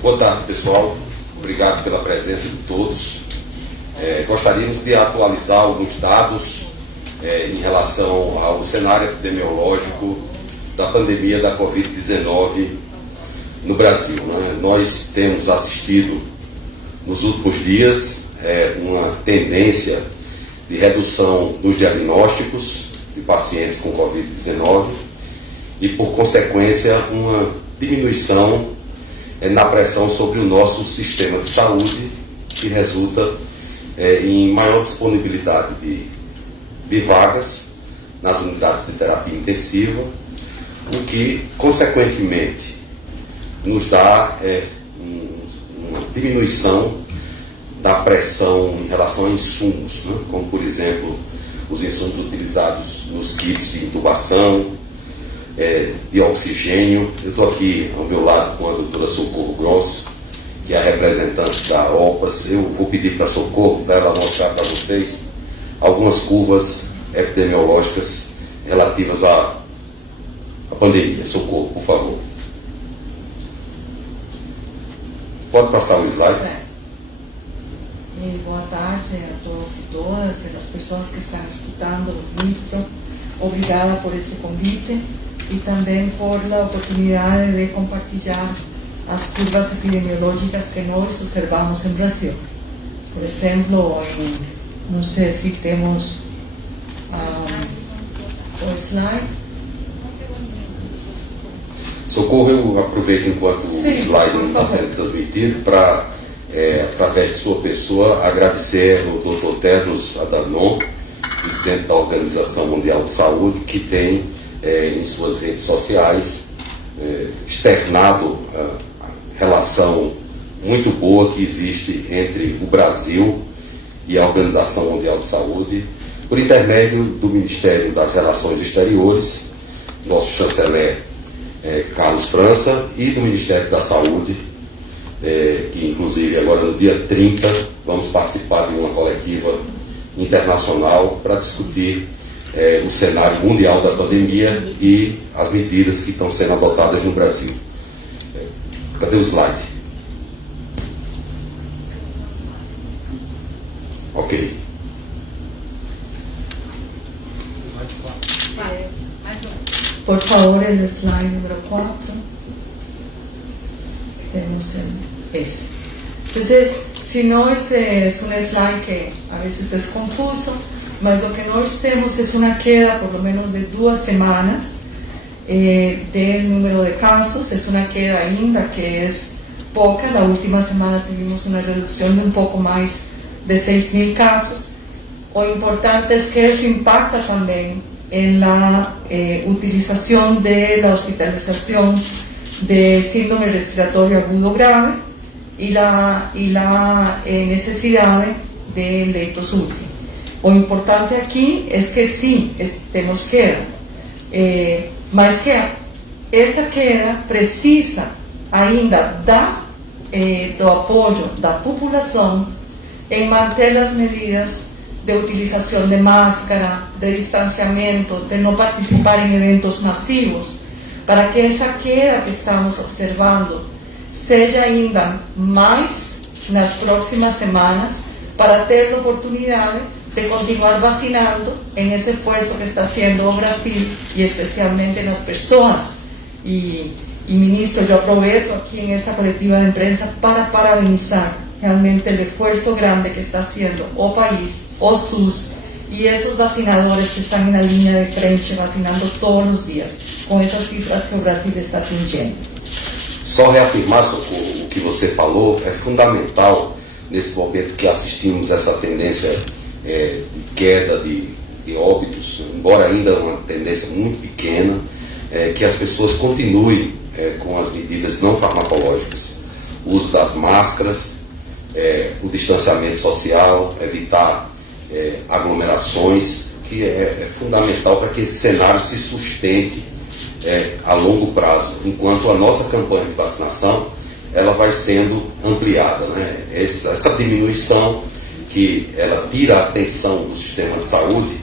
Boa tarde, pessoal. Obrigado pela presença de todos. Gostaríamos de atualizar alguns dados em relação ao cenário epidemiológico da pandemia da Covid-19 no Brasil, né? Nós temos assistido nos últimos dias uma tendência de redução dos diagnósticos de pacientes com Covid-19 e, por consequência, uma diminuição na pressão sobre o nosso sistema de saúde, que resulta em maior disponibilidade de vagas nas unidades de terapia intensiva, o que, consequentemente, nos dá uma diminuição da pressão em relação a insumos, né? Como, por exemplo, os insumos utilizados nos kits de intubação, de oxigênio. Eu estou aqui ao meu lado com a doutora Socorro Gross, que é a representante da OPAS. Eu vou pedir para a Socorro para ela mostrar para vocês algumas curvas epidemiológicas relativas à pandemia. Socorro, por favor. Pode passar o slide. Certo. Boa tarde a todos e todas, as pessoas que estão escutando, ministro. Obrigada por este convite e também por a oportunidade de compartilhar as curvas epidemiológicas que nós observamos em Brasil. Por exemplo, não sei se temos o slide. Socorro, eu aproveito enquanto o slide não está sendo transmitido para, através de sua pessoa, agradecer ao Dr. Tedros Adhanom, presidente da Organização Mundial de Saúde, que tem em suas redes sociais externado a relação muito boa que existe entre o Brasil e a Organização Mundial de Saúde, por intermédio do Ministério das Relações Exteriores, nosso chanceler Carlos França, e do Ministério da Saúde, que inclusive agora no dia 30 vamos participar de uma coletiva internacional para discutir o cenário mundial da pandemia e as medidas que estão sendo adotadas no Brasil. Cadê o slide? Ok. Por favor, el slide número 4. Tenemos ese. Entonces, si no es un slide que a veces es confuso, mas lo que nós temos es una queda por lo menos de 2 semanas del número de casos. Es una queda ainda que es poca. La última semana tuvimos una reducción de un poco más de 6.000 casos. Lo importante es que eso impacta también en la utilización de la hospitalización de síndrome respiratorio agudo grave y la necesidad de leitos UTI. Lo importante aquí es que sí, temos queda, mas que essa queda precisa ainda do apoio da população em manter as medidas de utilização de máscara, de distanciamento, de não participar em eventos massivos, para que essa queda que estamos observando seja ainda mais nas próximas semanas, para ter a oportunidade de continuar vacinando en ese esfuerzo que está haciendo Brasil y especialmente las personas. Y ministro, yo aprovecho aquí en esta colectiva de prensa para parabenizar realmente el esfuerzo grande que está haciendo o país, o SUS, y esos vacinadores que están en la línea de frente vacinando todos los días, com essas cifras que o Brasil está atingindo. Só reafirmar, Socorro, o que você falou é fundamental nesse momento que assistimos essa tendência de queda de óbitos, embora ainda uma tendência muito pequena, que as pessoas continuem com as medidas não farmacológicas, o uso das máscaras, o distanciamento social, evitar aglomerações, que é fundamental para que esse cenário se sustente a longo prazo, enquanto a nossa campanha de vacinação ela vai sendo ampliada, né? Essa diminuição que ela tira a atenção do sistema de saúde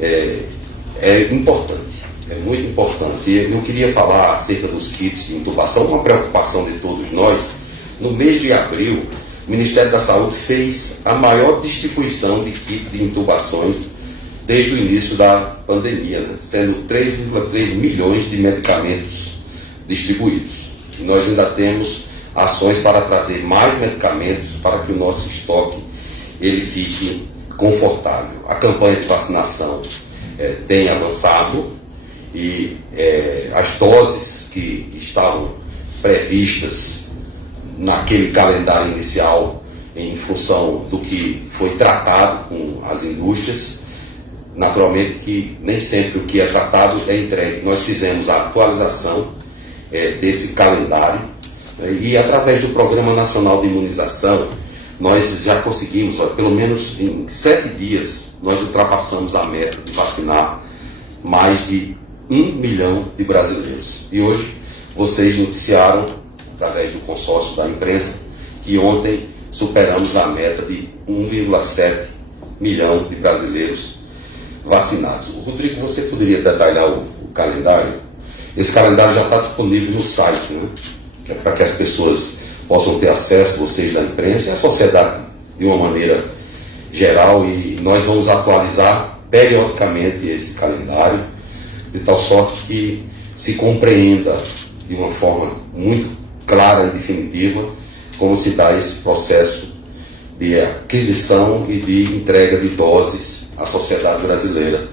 é importante. é muito importante. Eu queria falar acerca dos kits de intubação, uma preocupação de todos nós. No mês de abril, o Ministério da Saúde fez a maior distribuição de kits de intubações desde o início da pandemia, né? Sendo 3,3 milhões de medicamentos distribuídos. E nós ainda temos ações para trazer mais medicamentos para que o nosso estoque ele fique confortável. A campanha de vacinação tem avançado e as doses que estavam previstas naquele calendário inicial, em função do que foi tratado com as indústrias, naturalmente que nem sempre o que é tratado é entregue. Nós fizemos a atualização desse calendário e através do Programa Nacional de Imunização nós já conseguimos, pelo menos em 7 dias, nós ultrapassamos a meta de vacinar mais de 1 milhão de brasileiros. E hoje vocês noticiaram, através do consórcio da imprensa, que ontem superamos a meta de 1,7 milhão de brasileiros vacinados. Rodrigo, você poderia detalhar o calendário? Esse calendário já está disponível no site, né? Que é para que as pessoas possam ter acesso, vocês da imprensa e a sociedade de uma maneira geral, e nós vamos atualizar periodicamente esse calendário, de tal sorte que se compreenda de uma forma muito clara e definitiva como se dá esse processo de aquisição e de entrega de doses à sociedade brasileira.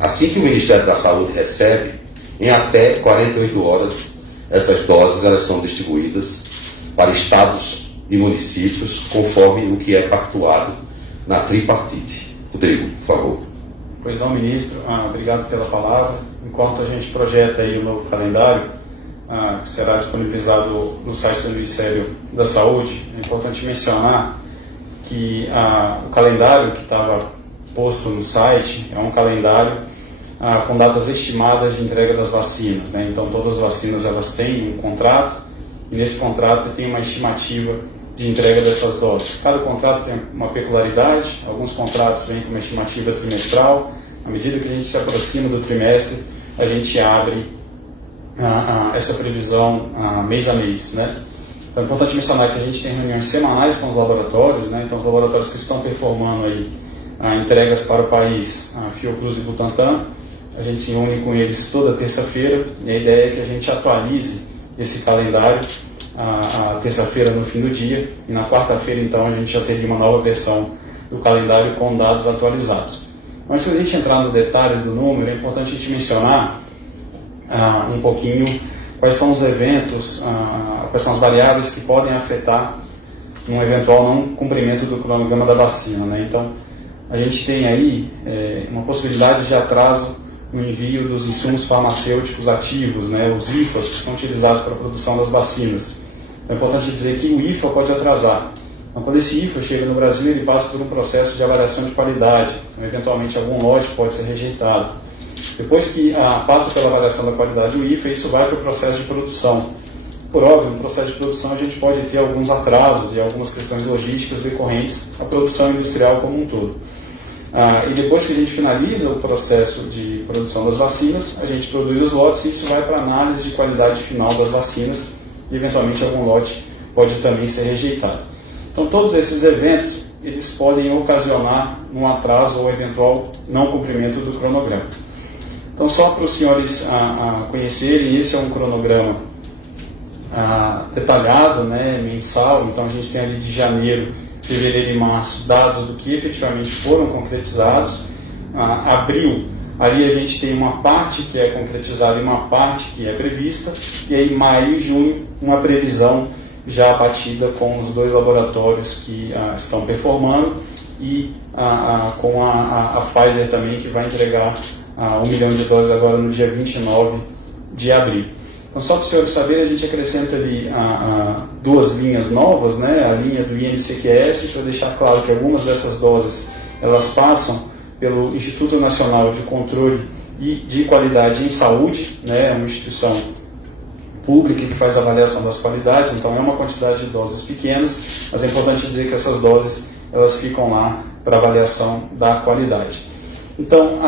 Assim que o Ministério da Saúde recebe, em até 48 horas, essas doses elas são distribuídas para estados e municípios, conforme o que é pactuado na tripartite. Rodrigo, por favor. Pois não, ministro. Obrigado pela palavra. Enquanto a gente projeta aí o novo calendário, que será disponibilizado no site do Ministério da Saúde, é importante mencionar que o calendário que estava posto no site é um calendário com datas estimadas de entrega das vacinas, né? Então todas as vacinas elas têm um contrato, e nesse contrato tem uma estimativa de entrega dessas doses. Cada contrato tem uma peculiaridade, alguns contratos vêm com uma estimativa trimestral. À medida que a gente se aproxima do trimestre, a gente abre essa previsão mês a mês, né? Então é importante mencionar que a gente tem reuniões semanais com os laboratórios, né? Então os laboratórios que estão performando aí entregas para o país, Fiocruz e Butantan, a gente se une com eles toda terça-feira, e a ideia é que a gente atualize esse calendário a terça-feira no fim do dia, e na quarta-feira então a gente já teria uma nova versão do calendário com dados atualizados. Antes de a gente entrar no detalhe do número, é importante a gente mencionar um pouquinho quais são os eventos, quais são as variáveis que podem afetar um eventual não cumprimento do cronograma da vacina, né? Então a gente tem aí uma possibilidade de atraso no envio dos insumos farmacêuticos ativos, né, os IFAs, que são utilizados para a produção das vacinas. Então é importante dizer que o IFA pode atrasar. Então, quando esse IFA chega no Brasil, ele passa por um processo de avaliação de qualidade. Então, eventualmente, algum lote pode ser rejeitado. Depois que passa pela avaliação da qualidade o IFA, isso vai para o processo de produção. Por óbvio, no processo de produção a gente pode ter alguns atrasos e algumas questões logísticas decorrentes à produção industrial como um todo. E depois que a gente finaliza o processo de produção das vacinas, a gente produz os lotes e isso vai para a análise de qualidade final das vacinas e eventualmente algum lote pode também ser rejeitado. Então todos esses eventos eles podem ocasionar um atraso ou eventual não cumprimento do cronograma. Então só para os senhores conhecerem, esse é um cronograma detalhado, né, mensal. Então a gente tem ali de janeiro, fevereiro e março dados do que efetivamente foram concretizados. Abril, ali a gente tem uma parte que é concretizada e uma parte que é prevista, e aí maio e junho uma previsão já batida com os 2 laboratórios que estão performando e com a Pfizer também, que vai entregar 1 milhão de doses agora no dia 29 de abril. Então, só para os senhores saberem, a gente acrescenta ali 2 linhas novas, né? A linha do INCQS, para deixar claro que algumas dessas doses elas passam pelo Instituto Nacional de Controle e de Qualidade em Saúde, né? É uma instituição pública que faz a avaliação das qualidades, então é uma quantidade de doses pequenas, mas é importante dizer que essas doses elas ficam lá para avaliação da qualidade. Então,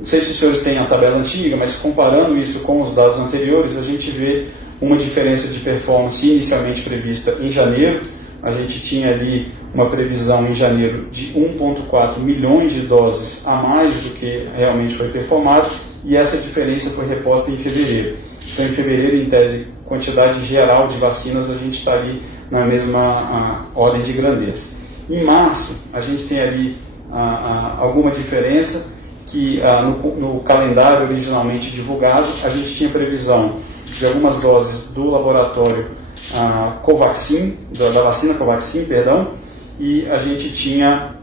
Não sei se os senhores têm a tabela antiga, mas comparando isso com os dados anteriores, a gente vê uma diferença de performance inicialmente prevista em janeiro. A gente tinha ali uma previsão em janeiro de 1,4 milhões de doses a mais do que realmente foi performado, e essa diferença foi reposta em fevereiro. Então, em fevereiro, em tese, quantidade geral de vacinas, a gente está ali na mesma ordem de grandeza. Em março, a gente tem ali alguma diferença, que no calendário originalmente divulgado, a gente tinha previsão de algumas doses do laboratório Covaxin, da vacina Covaxin, e a gente tinha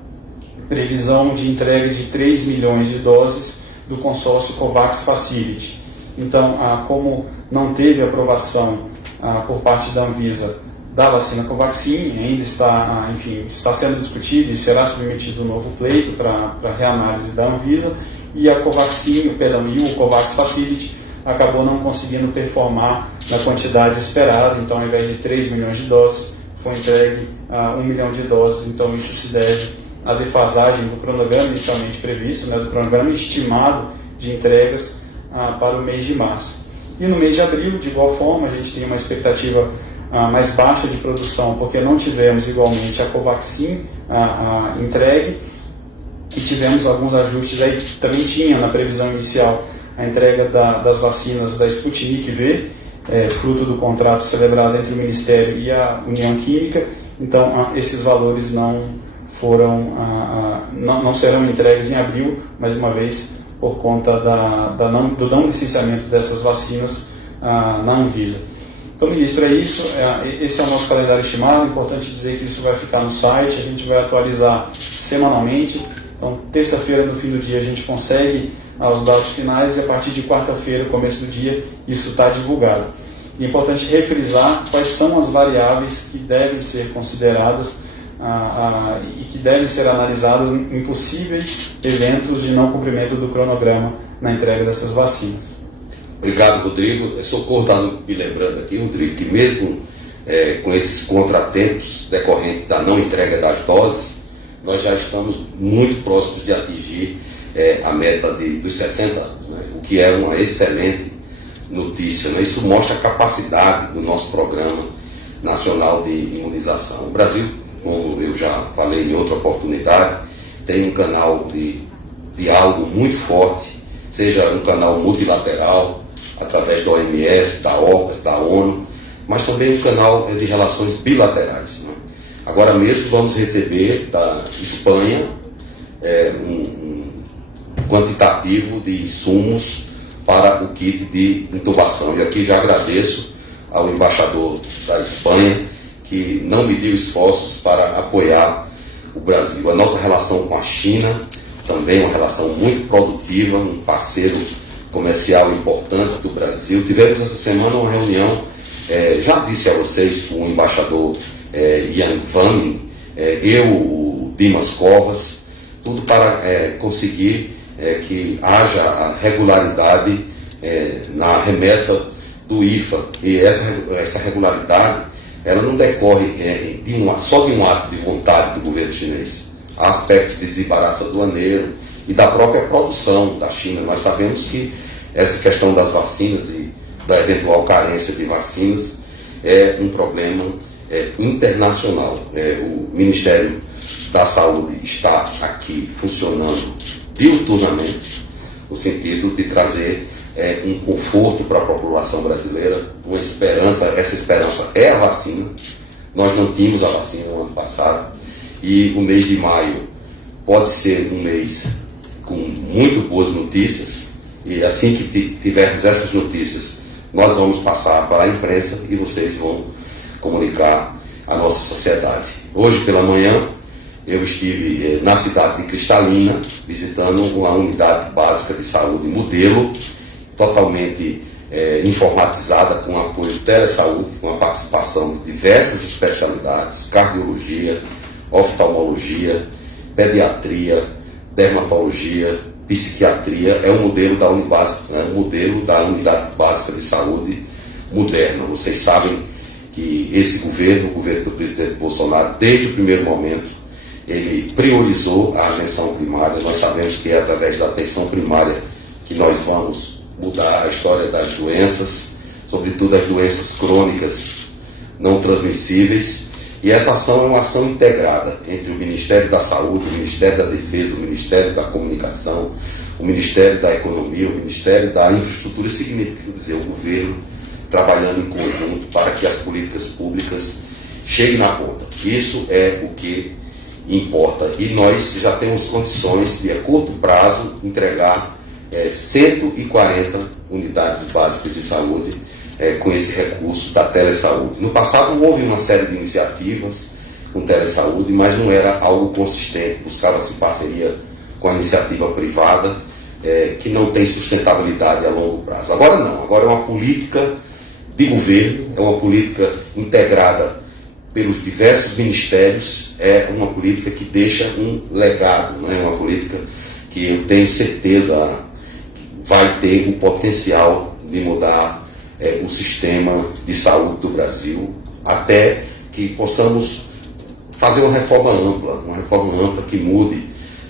previsão de entrega de 3 milhões de doses do consórcio COVAX Facility. Então, como não teve aprovação por parte da Anvisa da vacina Covaxin, ainda está sendo discutido e será submetido um novo pleito para reanálise da Anvisa, e a Covaxin, e o COVAX Facility acabou não conseguindo performar na quantidade esperada. Então, ao invés de 3 milhões de doses, foi entregue 1 milhão de doses. Então, isso se deve à defasagem do cronograma inicialmente previsto, do cronograma estimado de entregas para o mês de março. E no mês de abril, de igual forma, a gente tem uma expectativa mais baixa de produção, porque não tivemos igualmente a Covaxin entregue, e tivemos alguns ajustes aí. Também tinha na previsão inicial a entrega das vacinas da Sputnik V, fruto do contrato celebrado entre o Ministério e a União Química. Então, esses valores não serão entregues em abril, mais uma vez, por conta do não licenciamento dessas vacinas na Anvisa. Então, ministro, é isso. Esse é o nosso calendário estimado. É importante dizer que isso vai ficar no site, a gente vai atualizar semanalmente. Então, terça-feira, no fim do dia, a gente consegue os dados finais, e a partir de quarta-feira, começo do dia, isso está divulgado. E é importante refrisar quais são as variáveis que devem ser consideradas e que devem ser analisadas em possíveis eventos de não cumprimento do cronograma na entrega dessas vacinas. Obrigado, Rodrigo. Socorro está me lembrando aqui, Rodrigo, que mesmo com esses contratempos decorrentes da não entrega das doses, nós já estamos muito próximos de atingir a meta dos 60 anos, o que é uma excelente notícia. Isso mostra a capacidade do nosso Programa Nacional de Imunização. O Brasil, como eu já falei em outra oportunidade, tem um canal de diálogo muito forte, seja um canal multilateral, através da OMS, da OPAS, da ONU, mas também um canal de relações bilaterais. Agora mesmo vamos receber da Espanha um quantitativo de insumos para o kit de intubação. E aqui já agradeço ao embaixador da Espanha, que não mediu esforços para apoiar o Brasil. A nossa relação com a China também é uma relação muito produtiva, um parceiro comercial importante do Brasil. Tivemos essa semana uma reunião, já disse a vocês, com o embaixador Ian Vang, o Dimas Covas, tudo para conseguir que haja a regularidade na remessa do IFA. E essa regularidade, ela não decorre só de um ato de vontade do governo chinês. Há aspectos de desembaraço aduaneiro e da própria produção da China. Nós sabemos que essa questão das vacinas e da eventual carência de vacinas é um problema internacional. O Ministério da Saúde está aqui funcionando diuturnamente, no sentido de trazer um conforto para a população brasileira, uma esperança. Essa esperança é a vacina. Nós não tínhamos a vacina no ano passado, e o mês de maio pode ser um mês com muito boas notícias, e assim que tivermos essas notícias, nós vamos passar para a imprensa e vocês vão comunicar à nossa sociedade. Hoje pela manhã eu estive na cidade de Cristalina, visitando uma unidade básica de saúde modelo, totalmente informatizada, com apoio de telesaúde, com a participação de diversas especialidades: cardiologia, oftalmologia, pediatria, dermatologia, psiquiatria. É um modelo da unidade básica de saúde moderna. Vocês sabem que esse governo, o governo do presidente Bolsonaro, desde o primeiro momento, ele priorizou a atenção primária. Nós sabemos que é através da atenção primária que nós vamos mudar a história das doenças, sobretudo as doenças crônicas não transmissíveis. E essa ação é uma ação integrada entre o Ministério da Saúde, o Ministério da Defesa, o Ministério da Comunicação, o Ministério da Economia, o Ministério da Infraestrutura. Isso significa dizer o governo trabalhando em conjunto para que as políticas públicas cheguem na ponta. Isso é o que importa. E nós já temos condições de, a curto prazo, entregar 140 unidades básicas de saúde com esse recurso da telesaúde. No passado houve uma série de iniciativas com telesaúde, mas não era algo consistente, buscava-se parceria com a iniciativa privada, que não tem sustentabilidade a longo prazo. Agora não, agora é uma política de governo, é uma política integrada pelos diversos ministérios, é uma política que deixa um legado, não é uma política que eu tenho certeza vai ter o potencial de mudar o sistema de saúde do Brasil, até que possamos fazer uma reforma ampla que mude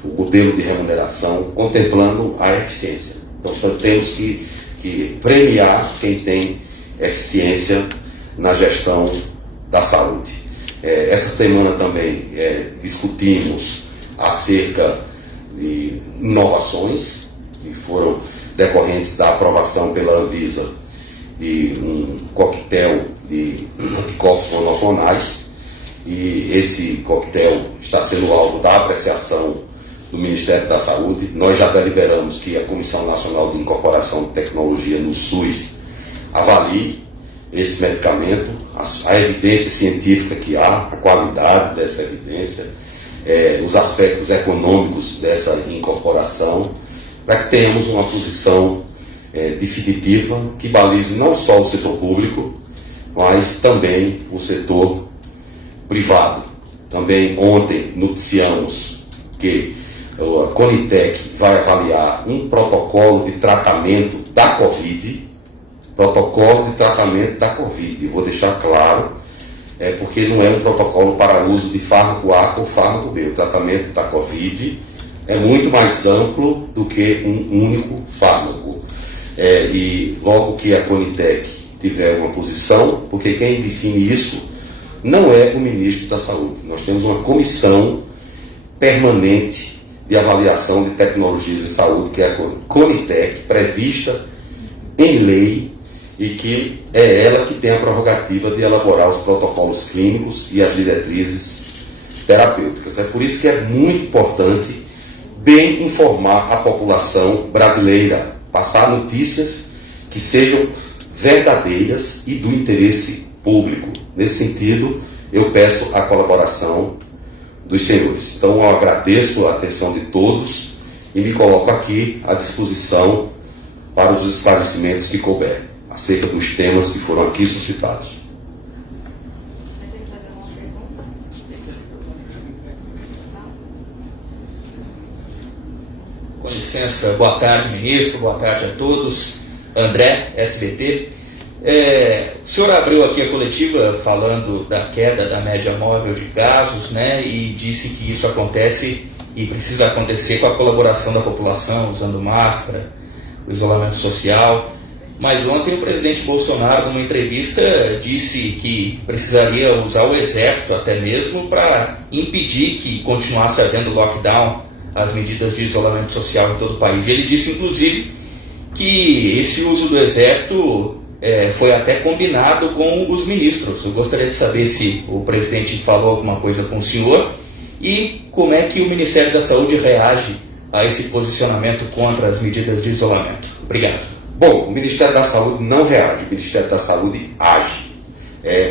o modelo de remuneração, contemplando a eficiência. Então temos que premiar quem tem eficiência na gestão da saúde. Essa semana também discutimos acerca de inovações que foram decorrentes da aprovação pela Anvisa de um coquetel de anticorpos monoclonais, e esse coquetel está sendo alvo da apreciação do Ministério da Saúde. Nós já deliberamos que a Comissão Nacional de Incorporação de Tecnologia no SUS avalie esse medicamento, a evidência científica que há, a qualidade dessa evidência, os aspectos econômicos dessa incorporação, para que tenhamos uma posição definitiva que balize não só o setor público, mas também o setor privado. Também ontem noticiamos que a Conitec vai avaliar um protocolo de tratamento da Covid. Vou deixar claro, porque não é um protocolo para uso de fármaco A ou fármaco B. O tratamento da Covid é muito mais amplo do que um único fármaco. E logo que a Conitec tiver uma posição, porque quem define isso não é o ministro da Saúde. Nós temos uma comissão permanente de avaliação de tecnologias de saúde, que é a Conitec, prevista em lei, e que é ela que tem a prerrogativa de elaborar os protocolos clínicos e as diretrizes terapêuticas. É por isso que é muito importante bem informar a população brasileira, passar notícias que sejam verdadeiras e do interesse público. Nesse sentido, eu peço a colaboração dos senhores. Então, eu agradeço a atenção de todos e me coloco aqui à disposição para os esclarecimentos que couber acerca dos temas que foram aqui suscitados. Com licença, boa tarde, ministro, boa tarde a todos. André, SBT. O senhor abriu aqui a coletiva falando da queda da média móvel de casos, né, e disse que isso acontece e precisa acontecer com a colaboração da população, usando máscara, o isolamento social. Mas ontem o presidente Bolsonaro, numa entrevista, disse que precisaria usar o exército até mesmo para impedir que continuasse havendo lockdown, as medidas de isolamento social em todo o país. E ele disse, inclusive, que esse uso do exército foi até combinado com os ministros. Eu gostaria de saber se o presidente falou alguma coisa com o senhor e como é que o Ministério da Saúde reage a esse posicionamento contra as medidas de isolamento. Obrigado. Bom, o Ministério da Saúde não reage, o Ministério da Saúde age.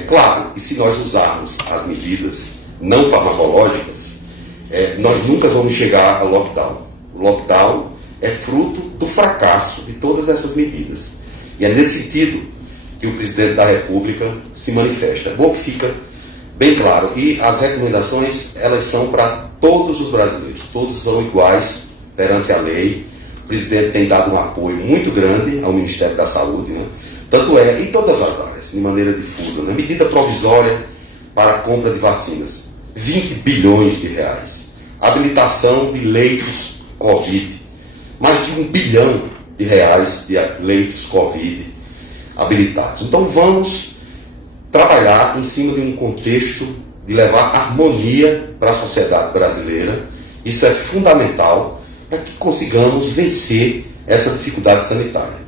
Claro, e se nós usarmos as medidas não farmacológicas, nós nunca vamos chegar ao lockdown. O lockdown é fruto do fracasso de todas essas medidas. E é nesse sentido que o presidente da República se manifesta. É bom que fica bem claro. E as recomendações, elas são para todos os brasileiros. Todos são iguais perante a lei. O presidente tem dado um apoio muito grande ao Ministério da Saúde, né? Tanto em todas as áreas, de maneira difusa, né? Medida provisória para a compra de vacinas, 20 bilhões de reais. habilitação de leitos Covid, mais de R$1 bilhão de leitos Covid habilitados. Então vamos trabalhar em cima de um contexto de levar harmonia para a sociedade brasileira. Isso é fundamental para que consigamos vencer essa dificuldade sanitária.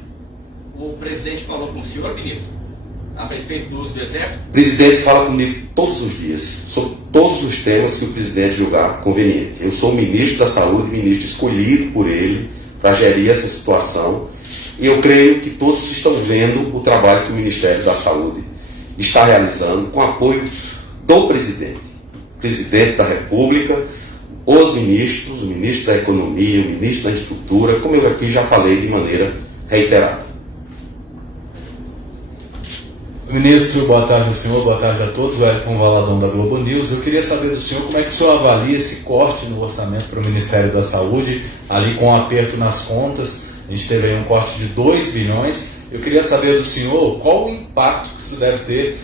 O presidente falou com o senhor, ministro, a respeito do uso do Exército? O presidente fala comigo todos os dias, sobre todos os temas que o presidente julgar conveniente. Eu sou o ministro da Saúde, ministro escolhido por ele para gerir essa situação, e eu creio que todos estão vendo o trabalho que o Ministério da Saúde está realizando com apoio do presidente da República, os ministros, o ministro da Economia, o ministro da Infraestrutura, como eu aqui já falei de maneira reiterada. Ministro, boa tarde ao senhor, boa tarde a todos. O Wellington Valadão da Globo News. Eu queria saber do senhor como é que o senhor avalia esse corte no orçamento para o Ministério da Saúde, ali com um aperto nas contas. A gente teve aí um corte de 2 bilhões. Eu queria saber do senhor qual o impacto que isso deve ter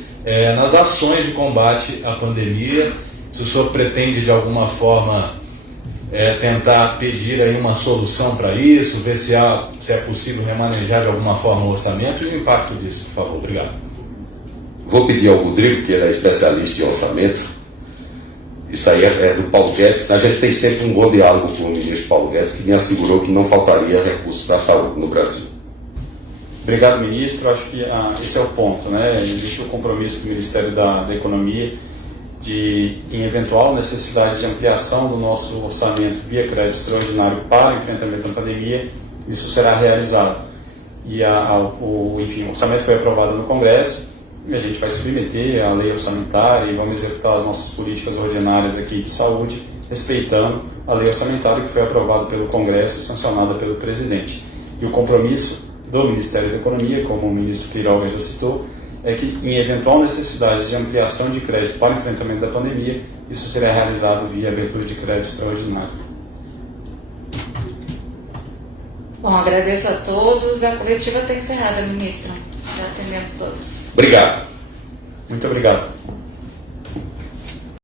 nas ações de combate à pandemia, se o senhor pretende de alguma forma tentar pedir aí uma solução para isso, ver se é possível remanejar de alguma forma o orçamento e o impacto disso, por favor. Obrigado. Vou pedir ao Rodrigo, que ele é especialista em orçamento. Isso aí é do Paulo Guedes. A gente tem sempre um bom diálogo com o ministro Paulo Guedes, que me assegurou que não faltaria recursos para a saúde no Brasil. Obrigado, ministro. Acho que esse é o ponto, né? Existe o compromisso do Ministério da Economia de, em eventual necessidade de ampliação do nosso orçamento via crédito extraordinário para o enfrentamento da pandemia, isso será realizado. E enfim, o orçamento foi aprovado no Congresso, e a gente vai submeter à lei orçamentária e vamos executar as nossas políticas ordinárias aqui de saúde, respeitando a lei orçamentária que foi aprovada pelo Congresso e sancionada pelo presidente. E o compromisso do Ministério da Economia, como o ministro Queiroga já citou, é que em eventual necessidade de ampliação de crédito para o enfrentamento da pandemia, isso será realizado via abertura de crédito extraordinário. Bom, agradeço a todos. A coletiva está encerrada, ministro. Já atendemos todos. Obrigado. Muito obrigado.